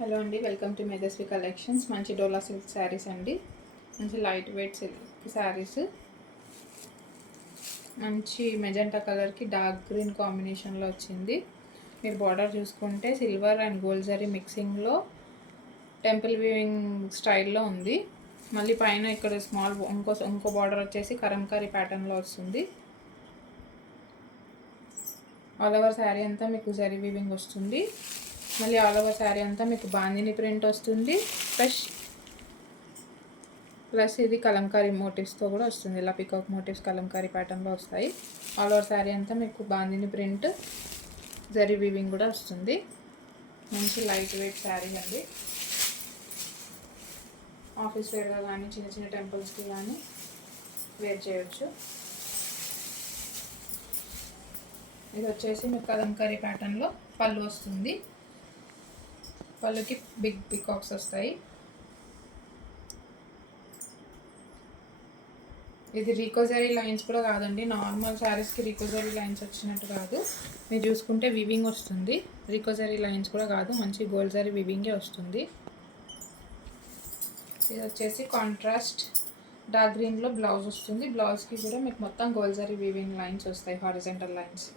Hello అండి, welcome to Medhasvi collections. మంచి డోలా silk saris అండి. మంచి లైట్ వెయిట్ సిల్క్ శారీస్. మంచి మెజెంటా కలర్కి డార్క్ గ్రీన్ కాంబినేషన్లో వచ్చింది. మీరు బార్డర్ చూసుకుంటే సిల్వర్ అండ్ గోల్డ్ జరీ మిక్సింగ్లో టెంపుల్ వీవింగ్ స్టైల్లో ఉంది. మళ్ళీ పైన ఇక్కడ స్మాల్ ఇంకో బార్డర్ వచ్చేసి కరంకారీ ప్యాటర్న్లో వస్తుంది. ఆల్ ఓవర్ శారీ అంతా మీకు జరీ వీవింగ్ వస్తుంది. మళ్ళీ ఆల్ ఓవర్ శారీ అంతా మీకు బాందిని ప్రింట్ వస్తుంది. ప్లస్ ఇది కలంకారీ మోటివ్స్తో కూడా వస్తుంది. ఇలా పికాక్ మోటివ్స్ కలంకారీ ప్యాటర్న్లో వస్తాయి. ఆల్ ఓవర్ శారీ అంతా మీకు బాందిని ప్రింట్ జరీ వీవింగ్ కూడా వస్తుంది. మంచి లైట్ వెయిట్ శారీ అండి. ఆఫీస్ వేర్గా కానీ చిన్న చిన్న టెంపుల్స్కి కానీ వేర్ చేయొచ్చు. ఇది వచ్చేసి మీకు కలంకారీ ప్యాటర్న్లో పళ్ళు వస్తుంది. పళ్ళుకి బిగ్ పికాక్స్ వస్తాయి. ఇది రీకోజరీ లైన్స్ కూడా కాదండి, నార్మల్ శారీస్కి రీకోజరీ లైన్స్ వచ్చినట్టు కాదు. మీరు చూసుకుంటే వివింగ్ వస్తుంది. రీకోజరీ లైన్స్ కూడా కాదు, మంచి గోల్డ్ జరీ వివింగే వస్తుంది. ఇది వచ్చేసి కాంట్రాస్ట్ డార్క్ గ్రీన్లో బ్లౌజ్ వస్తుంది. బ్లౌజ్కి కూడా మీకు మొత్తం గోల్డ్ జరీ వివింగ్ లైన్స్ వస్తాయి, హారిజంటల్ లైన్స్.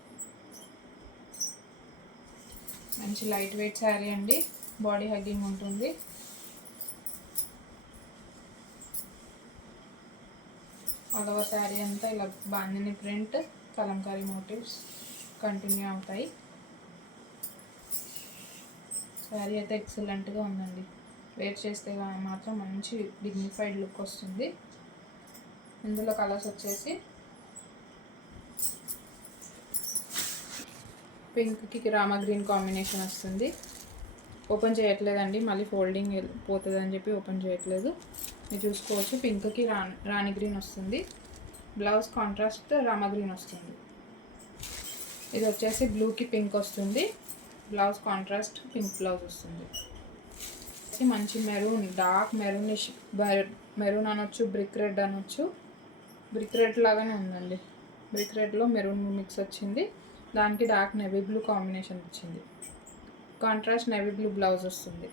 మంచి లైట్ వెయిట్ శారీ అండి, బాడీ హగ్గింగ్ ఉంటుంది. ఆల్ ఓవర్ శారీ అంతా ఇలా bandhani print kalamkari motifs continue అవుతాయి. శారీ అయితే ఎక్సలెంట్గా ఉందండి. వేర్ చేస్తే మాత్రం మంచి డిగ్నిఫైడ్ లుక్ వస్తుంది. ఇందులో కలర్స్ వచ్చేసి పింక్కి రామా గ్రీన్ కాంబినేషన్ వస్తుంది. ఓపెన్ చేయట్లేదండి, మళ్ళీ ఫోల్డింగ్ పోతుంది అని చెప్పి ఓపెన్ చేయట్లేదు. మీరు చూసుకోవచ్చు. పింక్కి రాణి గ్రీన్ వస్తుంది. బ్లౌజ్ కాంట్రాస్ట్ రామా గ్రీన్ వస్తుంది. ఇది వచ్చేసి బ్లూకి పింక్ వస్తుంది. బ్లౌజ్ కాంట్రాస్ట్ పింక్ బ్లౌజ్ వస్తుంది. మంచి మెరూన్, డార్క్ మెరూనిష్, మెరూన్ అనొచ్చు, బ్రిక్ రెడ్ అనొచ్చు. బ్రిక్ రెడ్ లాగానే ఉందండి. బ్రిక్ రెడ్లో మెరూన్ మిక్స్ వచ్చింది. దానికి డార్క్ నేవీ బ్లూ కాంబినేషన్ వచ్చింది. కాంట్రాస్ట్ నేవీ బ్లూ బ్లౌజ్ వస్తుంది.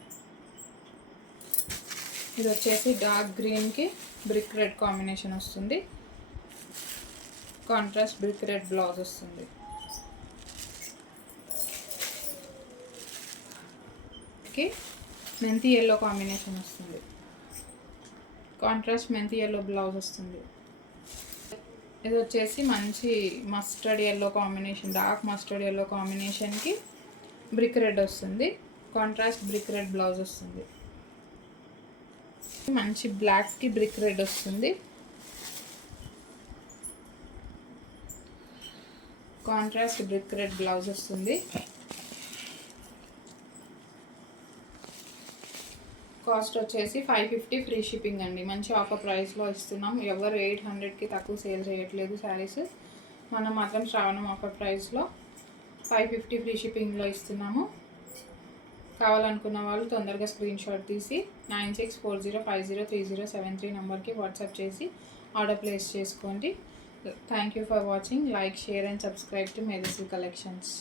ఇది వచ్చేసి డార్క్ గ్రీన్కి బ్రిక్ రెడ్ కాంబినేషన్ వస్తుంది. కాంట్రాస్ట్ బ్రిక్ రెడ్ బ్లౌజ్ వస్తుంది. మెంతి ఎల్లో కాంబినేషన్ వస్తుంది. కాంట్రాస్ట్ మెంతి ఎల్లో బ్లౌజ్ వస్తుంది. ఇది వచ్చేసి మంచి mustard yellow combination, dark mustard yellow కాంబినేషన్కి బ్రిక్ రెడ్ వస్తుంది. కాంట్రాస్ట్ బ్రిక్ రెడ్ బ్లౌజ్ వస్తుంది. మంచి బ్లాక్కి బ్రిక్ రెడ్ వస్తుంది. కాంట్రాస్ట్ బ్రిక్ రెడ్ బ్లౌజ్ వస్తుంది. కాస్ట్ వచ్చేసి 550 ఫ్రీ షిప్పింగ్ అండి. మంచి ఆఫర్ ప్రైస్లో ఇస్తున్నాం. ఎవరు 800కి తక్కువ సేల్ చేయట్లేదు శారీస్. మనం మాత్రం శ్రావణం ఆఫర్ ప్రైస్లో 550 ఫ్రీ షిప్పింగ్లో ఇస్తున్నాము. కావాలనుకున్న వాళ్ళు తొందరగా స్క్రీన్ షాట్ తీసి 9640503073 నెంబర్కి వాట్సాప్ చేసి ఆర్డర్ ప్లేస్ చేసుకోండి. Thank you for watching. Like, share and subscribe to Medhasvi collections.